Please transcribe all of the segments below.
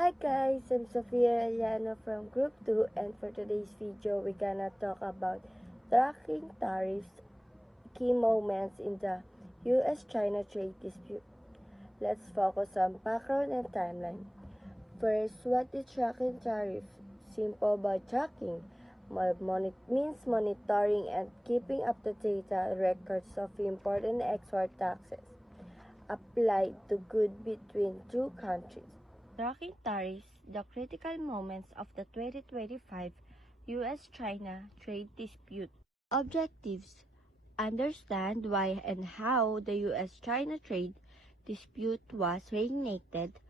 Hi guys, I'm Sofia Eliano from Group 2 and for today's video we're gonna talk about tracking tariffs, key moments in the US-China trade dispute. Let's focus on background and timeline. First, what is tracking tariffs? Simple by tracking means monitoring and keeping up the data records of import and export taxes applied to goods between two countries. Tracking tariffs, the critical moments of the 2025 US-China trade dispute. Objectives: understand why and how the US-China trade dispute was reignited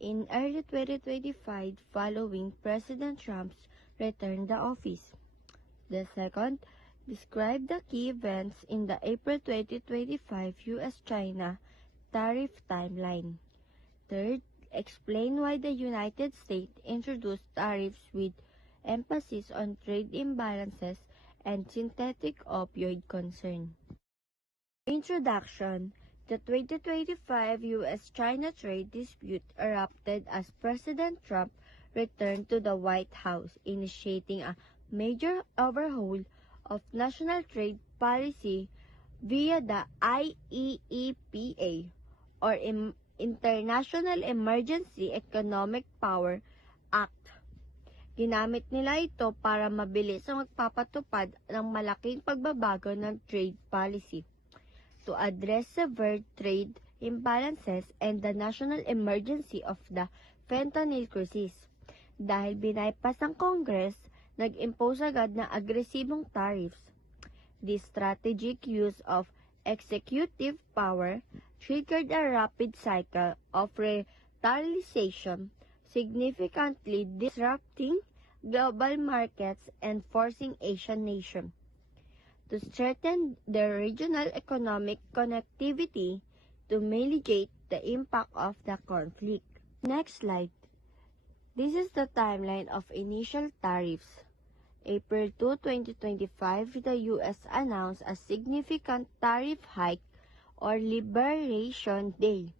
in early 2025 following President Trump's return to office. The second, describe the key events in the April 2025 US-China tariff timeline. Third, explain why the United States introduced tariffs with emphasis on trade imbalances and synthetic opioid concern. Introduction: the 2025 US-China trade dispute erupted as President Trump returned to the White House, initiating a major overhaul of national trade policy via the IEEPA, or International Emergency Economic Power Act. Ginamit nila ito para mabilis ang magpapatupad ng malaking pagbabago ng trade policy to address severe trade imbalances and the national emergency of the fentanyl crisis. Dahil binaypas ng Congress, nag-impose agad ng agresibong tariffs. This strategic use of executive power triggered a rapid cycle of retaliation, significantly disrupting global markets and forcing Asian nations to strengthen their regional economic connectivity to mitigate the impact of the conflict. Next slide. This is the timeline of initial tariffs. April 2, 2025, the U.S. announced a significant tariff hike or Liberation Day,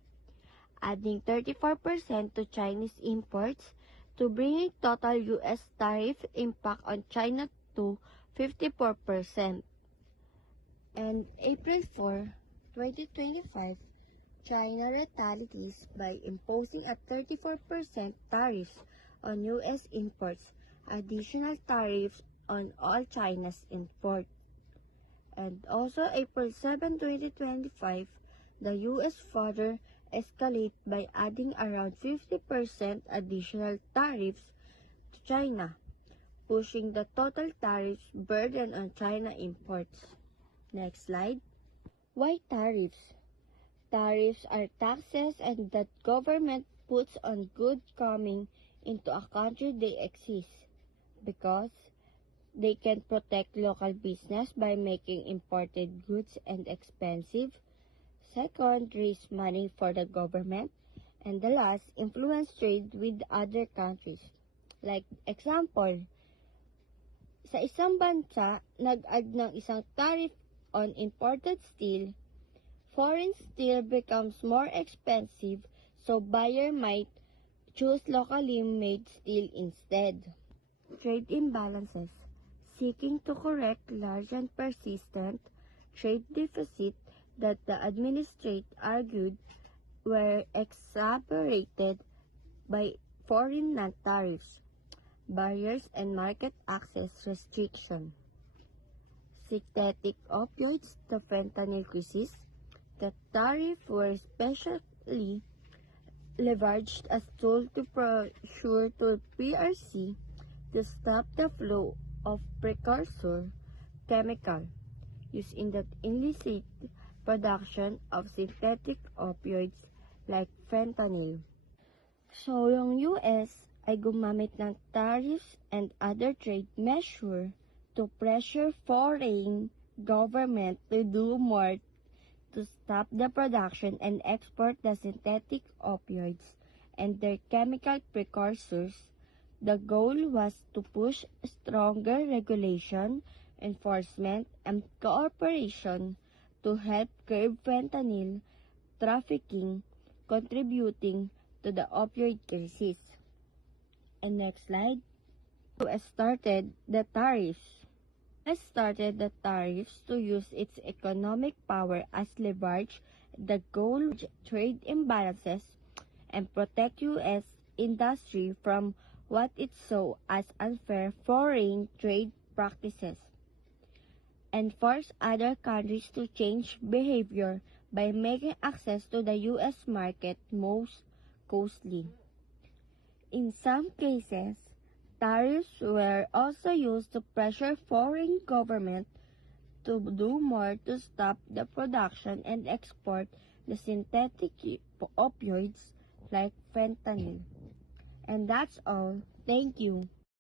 adding 34% to Chinese imports to bring total U.S. tariff impact on China to 54%. And April 4, 2025, China retaliates by imposing a 34% tariffs on U.S. imports, additional tariffs on all China's imports. And also April 7, 2025, the U.S. further escalate by adding around 50% additional tariffs to China, pushing the total tariffs burden on China imports. Next slide. Why tariffs? Tariffs are taxes and that government puts on goods coming into a country they exist because they can protect local business by making imported goods inexpensive. Second, raise money for the government. And the last, influence trade with other countries. Like example, sa isang bansa, nag-add ng isang tariff on imported steel, foreign steel becomes more expensive, so buyer might choose locally made steel instead. Trade imbalances. Seeking to correct large and persistent trade deficit that the administration argued were exacerbated by foreign non-tariffs, barriers and market access restriction. Synthetic opioids, the fentanyl crisis. The tariffs were especially leveraged as tool to pressure to PRC to stop the flow of precursor chemical used in the illicit production of synthetic opioids like fentanyl. So, yung US ay gumamit ng tariffs and other trade measure to pressure foreign government to do more to stop the production and export the synthetic opioids and their chemical precursors. The goal was to push stronger regulation, enforcement, and cooperation to help curb fentanyl trafficking, contributing to the opioid crisis. And next slide. US started the tariffs. US started the tariffs to use its economic power as leverage the goal of trade imbalances and protect US industry from what it saw as unfair foreign trade practices, and force other countries to change behavior by making access to the US market most costly. In some cases, tariffs were also used to pressure foreign governments to do more to stop the production and export the synthetic opioids like fentanyl. And that's all. Thank you.